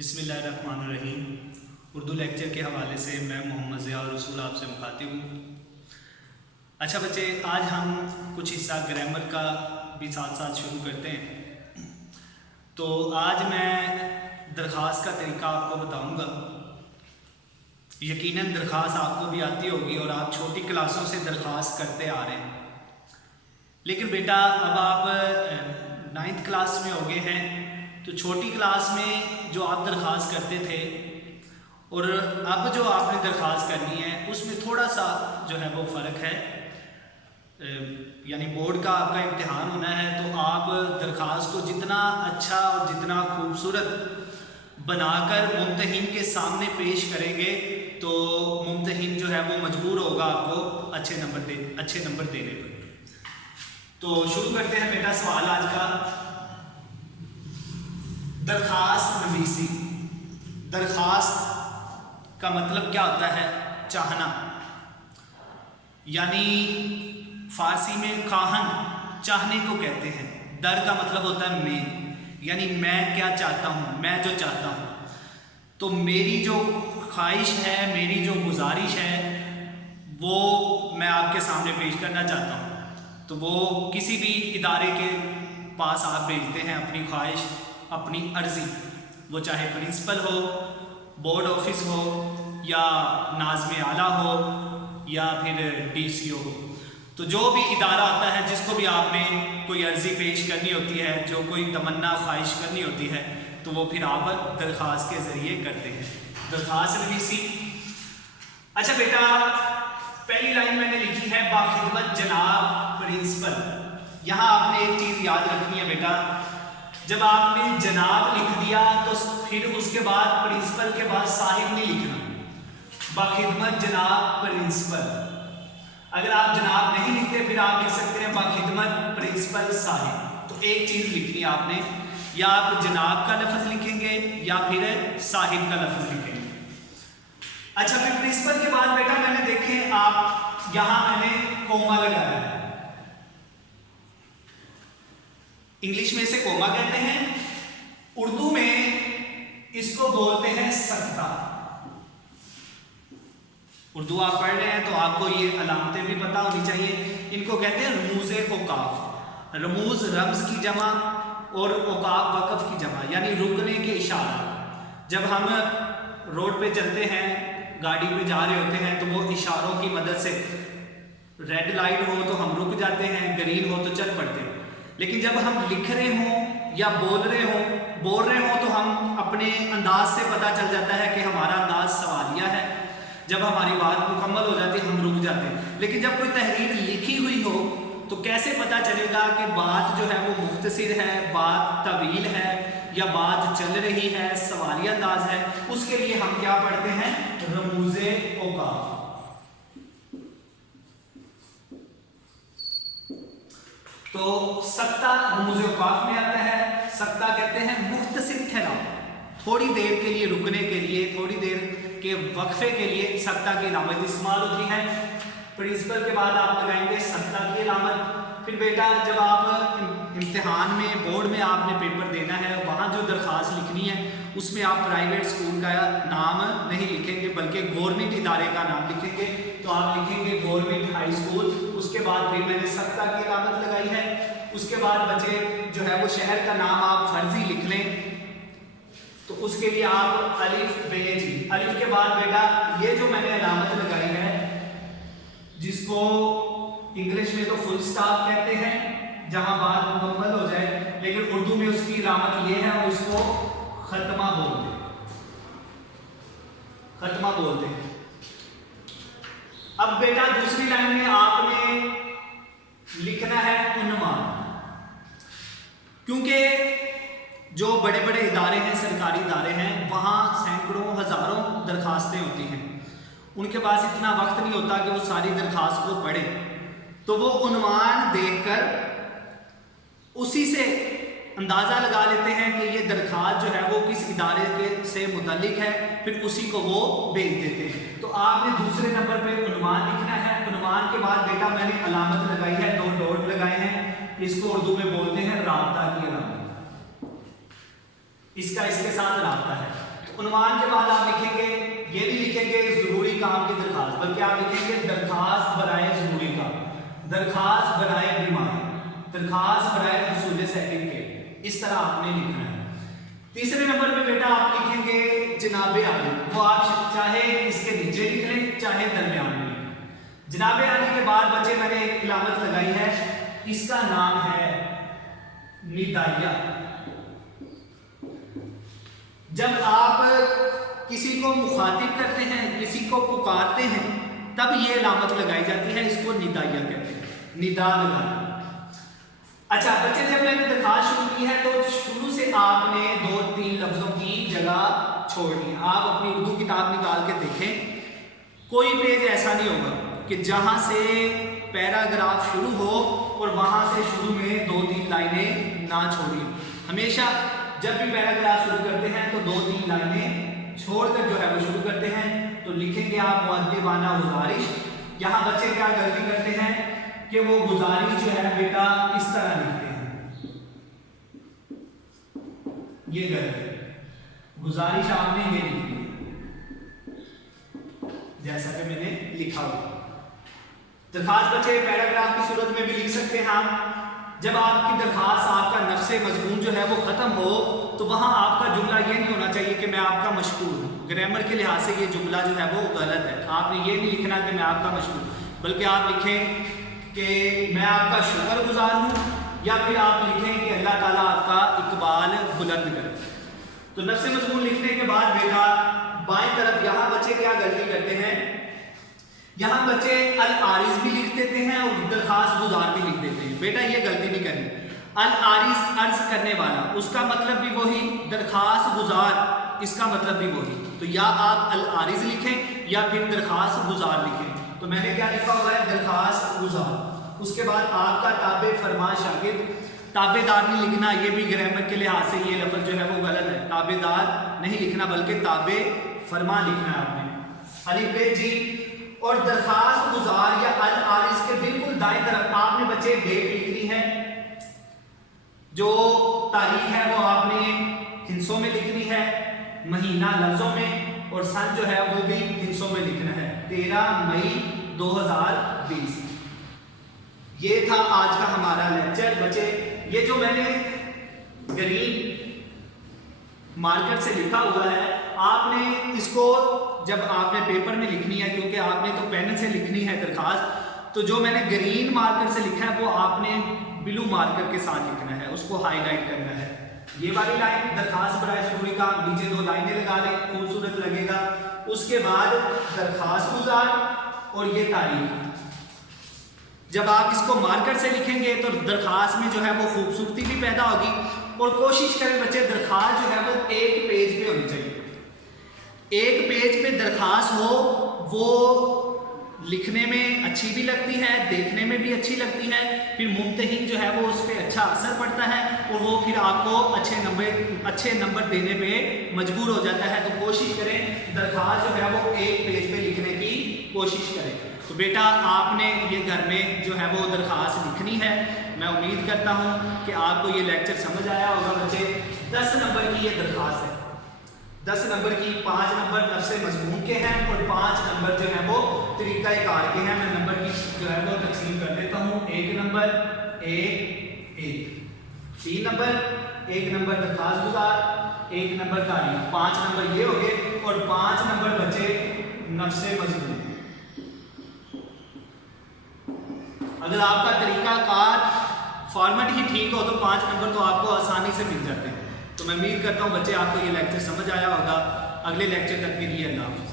बिस्मिल्लाहिर्रहमानिर्रहीम। उर्दू लेक्चर के हवाले से मैं मोहम्मद ज़िया रसूल आपसे मुखातिब हूँ। अच्छा बच्चे, आज हम कुछ हिस्सा ग्रामर का भी साथ साथ शुरू करते हैं। तो आज मैं दरख्वास्त का तरीका आपको बताऊँगा। यकीनन दरख्वास्त आपको भी आती होगी और आप छोटी क्लासों से दरख्वास्त करते आ रहे हैं, लेकिन बेटा अब आप 9th क्लास में हो गए हैं, तो छोटी क्लास में जो आप दरख्वास्त करते थे और अब जो आपने दरख्वास्त करनी है उसमें थोड़ा सा जो है वो फ़र्क है। यानी बोर्ड का आपका इम्तिहान होना है, तो आप दरख्वास्त को जितना अच्छा और जितना खूबसूरत बनाकर मुम्तहिन के सामने पेश करेंगे तो मुम्तहिन जो है वो मजबूर होगा आपको अच्छे नंबर देने पर। तो शुरू करते हैं बेटा सवाल आज का। दरख्वास्त नवीसी। दरख्वास्त का मतलब क्या होता है? चाहना। यानी फारसी में खाहन चाहने को कहते हैं। दर का मतलब होता है मैं, यानी मैं क्या चाहता हूँ, मैं जो चाहता हूँ। तो मेरी जो ख्वाहिश है, मेरी जो गुजारिश है, वो मैं आपके सामने पेश करना चाहता हूँ। तो वो किसी भी इदारे के पास आप भेजते हैं अपनी ख्वाहिश, अपनी अर्ज़ी, वो चाहे प्रिंसिपल हो, बोर्ड ऑफिस हो, या नाज़िम आला हो, या फिर DCO हो। तो जो भी इदारा होता है जिसको भी आपने कोई अर्ज़ी पेश करनी होती है, जो कोई तमन्ना ख्वाहिश करनी होती है, तो वो फिर आप दरख्वास्त के ज़रिए करते हैं। दरख्वास्त नवीसी। अच्छा बेटा, पहली लाइन मैंने लिखी है बाखिदमत जनाब प्रिंसिपल। यहाँ आपने एक चीज़ याद रखनी है बेटा, जब आपने जनाब लिख दिया तो फिर उसके बाद प्रिंसिपल के बाद साहिब नहीं लिखना। बाखिदमत जनाब प्रिंसिपल। अगर आप जनाब नहीं लिखते फिर आप लिख सकते हैं बाखिदमत प्रिंसिपल साहिब। तो एक चीज़ लिखनी है आपने, या आप जनाब का लफ्ज़ लिखेंगे या फिर साहिब का लफ्ज़ लिखेंगे। अच्छा, फिर प्रिंसिपल के बाद बेटा मैंने देखे आप यहां मैंने कोमा लगाया है। इंग्लिश में इसे कोमा कहते हैं, उर्दू में इसको बोलते हैं सख्ता। उर्दू आप पढ़ रहे हैं तो आपको ये अलामतें भी पता होनी चाहिए। इनको कहते हैं रमूज़े औकाफ। रमूज रम्ज की जमा और औकाफ वक़फ़ की जमा, यानी रुकने के इशारा। जब हम रोड पे चलते हैं, गाड़ी पे जा रहे होते हैं, तो वो इशारों की मदद से, रेड लाइट हो तो हम रुक जाते हैं, ग्रीन हो तो चल पड़ते हैं। लेकिन जब हम लिख रहे हों या बोल रहे हों तो हम अपने अंदाज से पता चल जाता है कि हमारा अंदाज सवालिया है। जब हमारी बात मुकम्मल हो जाती है हम रुक जाते हैं। लेकिन जब कोई तहरीर लिखी हुई हो तो कैसे पता चलेगा कि बात जो है वो मुख्तसिर है, बात तवील है, या बात चल रही है, सवालिया अंदाज है? उसके लिए हम क्या पढ़ते हैं? रमूज़े औकाफ। तो सख्ता रमूज़े औकाफ में आता है। सख्ता कहते हैं मुख्तसिर ठहराव, थोड़ी देर के लिए रुकने के लिए, थोड़ी देर के वक्फे के लिए सख्ता की अलामत इस्तेमाल होती है। प्रिंसिपल के बाद आप लगाएंगे सख्ता की अलामत। फिर बेटा जब आप इम्तिहान में, बोर्ड में आपने पेपर देना है, वहाँ जो दरख्वास्त लिखनी है उसमें आप प्राइवेट स्कूल का नाम नहीं लिखेंगे बल्कि गवर्नमेंट इदारे का नाम लिखेंगे। तो आप लिखेंगे गवर्नमेंट हाई स्कूल। उसके बाद फिर मैंने सख्ता की अलामत लगाई है। उसके बाद बच्चे जो है वो शहर का नाम आप फर्जी लिख लें, तो उसके लिए आप अलिफ बे जी। अलिफ के बाद बेटा ये जो मैंने अलामत लगाई है, जिसको इंग्लिश में तो फुल स्टॉप कहते हैं, जहां बात मुकम्मल हो जाए, लेकिन उर्दू में उसकी अलामत ये है और इसको खत्मा बोलते हैं। अब बेटा दूसरी लाइन में आपने लिखना है उन्वान, क्योंकि जो बड़े बड़े इदारे हैं, सरकारी इदारे हैं, वहाँ सैकड़ों हज़ारों दरखास्तें होती हैं। उनके पास इतना वक्त नहीं होता कि वो सारी दरखास्त को पढ़े, तो वो उन्वान देखकर उसी से अंदाज़ा लगा लेते हैं कि ये दरखास्त जो है वो किस इदारे के से मुतल्लिक है, फिर उसी को वो भेज देते हैं। तो आपने दूसरे नंबर पे उन्वान लिखना है। उन्वान के बाद बेटा मैंने अलामत लगाई है, 2 डॉट लगाए हैं, इसको उर्दू में बोलते हैं राब्ता की अलामत। इसका इसके साथ राब्ता है। उन्वान के बाद आप लिखेंगे, ये नहीं लिखेंगे ज़रूरी काम की दरखास्त, बल्कि आप लिखेंगे दरखास्त बराए ज़रूरी काम, दरखास्त बराए बीमारी, दरखास्त बराए हुसूल सेकंड के, इस तरह आपने लिखना है। तीसरे नंबर पे बेटा आप लिखेंगे जनाबे आली, वो आप चाहे इसके नीचे लिख लें चाहे दरमियान में लिखें। जनाबे आली के बाद बच्चे मैंने एक इलामत लगाई है, इसका नाम है निदाइया। जब आप किसी को मुखातिब करते हैं, किसी को पुकारते हैं, तब ये इलामत लगाई जाती है, इसको निदाइया कहते हैं, निदा लगाना। अच्छा बच्चे, जब मैंने दरखास्त शुरू की है तो शुरू से आपने 2-3 लफ्जों की जगह छोड़नी है। आप अपनी उर्दू किताब निकाल के देखें, कोई पेज ऐसा नहीं होगा कि जहां से पैराग्राफ शुरू हो और वहां से शुरू में 2-3 लाइनें ना छोड़िए। हमेशा जब भी पैराग्राफ शुरू करते हैं तो 2-3 लाइनें छोड़कर जो है वो शुरू करते हैं। तो लिखेंगे आप मुअद्दिबाना गुजारिश। यहाँ बच्चे क्या गलती करते हैं कि वो गुजारिश जो है बेटा इस तरह लिखते हैं, ये गलत है। गुजारिश आपने ये लिखी जैसा कि मैंने लिखा हुआ। दरखास्त बच्चे पैराग्राफ की सूरत में भी लिख सकते हैं आप। जब आपकी दरखास्त, आपका नफ्से मजमून जो है वो ख़त्म हो तो वहाँ आपका जुमला ये नहीं होना चाहिए कि मैं आपका मशकूर हूँ। ग्रामर के लिहाज से ये जुमला जो है वो गलत है। आपने ये नहीं लिखना कि मैं आपका मशकूर, बल्कि आप लिखें कि मैं आपका शुक्रगुजार हूँ, या फिर आप लिखें कि अल्लाह ताला आपका इकबाल बुलंद करे। तो नफ्से मजमून लिखने के बाद बेटा बाएं तरफ यहाँ बच्चे क्या गलती करते हैं, यहाँ बच्चे अल आरिज भी लिख देते हैं और दरखास्त गुजार भी लिख देते हैं। बेटा ये गलती नहीं करनी। अल आरिज अर्ज करने वाला, उसका मतलब भी वही, दरखास्त गुजार इसका मतलब भी वही। तो या आप अल आरिज लिखें या फिर दरखास्त गुजार लिखें। तो मैंने क्या लिखा हुआ है, दरखास्त गुजार। उसके बाद आपका ताबे फरमा शागिर्द, ताबेदार नहीं लिखना, ये भी ग्रामर के लिहाज से ये लफ्ज जो है वो गलत है। ताबेदार नहीं लिखना बल्कि ताबे फरमा लिखना है आपने। अलिफ जी। और दरखास्त गुजार या अल आरिज के बिल्कुल दाएं तरफ आपने बच्चे डेट लिखनी है, जो तारीख है वो आपने हिंसों में लिखनी है, महीना लफ्जों में, और सन जो है वो भी हिंसों में लिखना है, 13 मई 2020। ये था आज का हमारा लेक्चर बच्चे। ये जो मैंने ग्रीन मार्कर से लिखा हुआ है, आपने इसको जब आपने पेपर में लिखनी है, क्योंकि आपने तो पेन से लिखनी है दरखास्त, तो जो मैंने ग्रीन मार्कर से लिखा है वो आपने ब्लू मार्कर के साथ लिखना है, उसको हाईलाइट करना है। ये वाली लाइन दरखास्त बराए ज़रूरी का, नीचे 2 लाइनें लगा लें, खूबसूरत लगेगा। उसके बाद दरखास्त गुजार और ये तारीख। जब आप इसको मार्कर से लिखेंगे तो दरखास्त में जो है वो खूबसूरती भी पैदा होगी। और कोशिश करें बच्चे, दरखास्त जो है वो एक पेज पे होनी चाहिए। एक पेज पे दरखास्त हो, वो लिखने में अच्छी भी लगती है, देखने में भी अच्छी लगती है, फिर मुमतहिन जो है वो उस पर अच्छा असर पड़ता है और वो फिर आपको अच्छे नंबर देने पे मजबूर हो जाता है। तो कोशिश करें दरखास्त जो है वो एक पेज पे लिखने की कोशिश करें। तो बेटा आपने ये घर में जो है वो दरखास्त लिखनी है। मैं उम्मीद करता हूँ कि आपको ये लेक्चर समझ आया होगा बच्चे। 10 नंबर की ये दरखास्त है, 10 नंबर की। 5 नंबर नफ्से मजमून के हैं और 5 नंबर जो है वो तरीका कार के हैं। मैं नंबर की जो है वो तकसीम कर देता हूँ। 1 नंबर 1 3 नंबर, 1 नंबर दरखास्त गुजार, 1 नंबर तारीख, 5 नंबर ये हो गए और 5 नंबर बचे नफ्से मजमून। अगर आपका तरीका कार फॉर्मेट ही ठीक हो तो 5 नंबर तो आपको आसानी से मिल जाते हैं। तो मैं उम्मीद करता हूँ बच्चे आपको ये लेक्चर समझ आया होगा। अगले लेक्चर तक के लिए अल्लाह हाफ़िज़।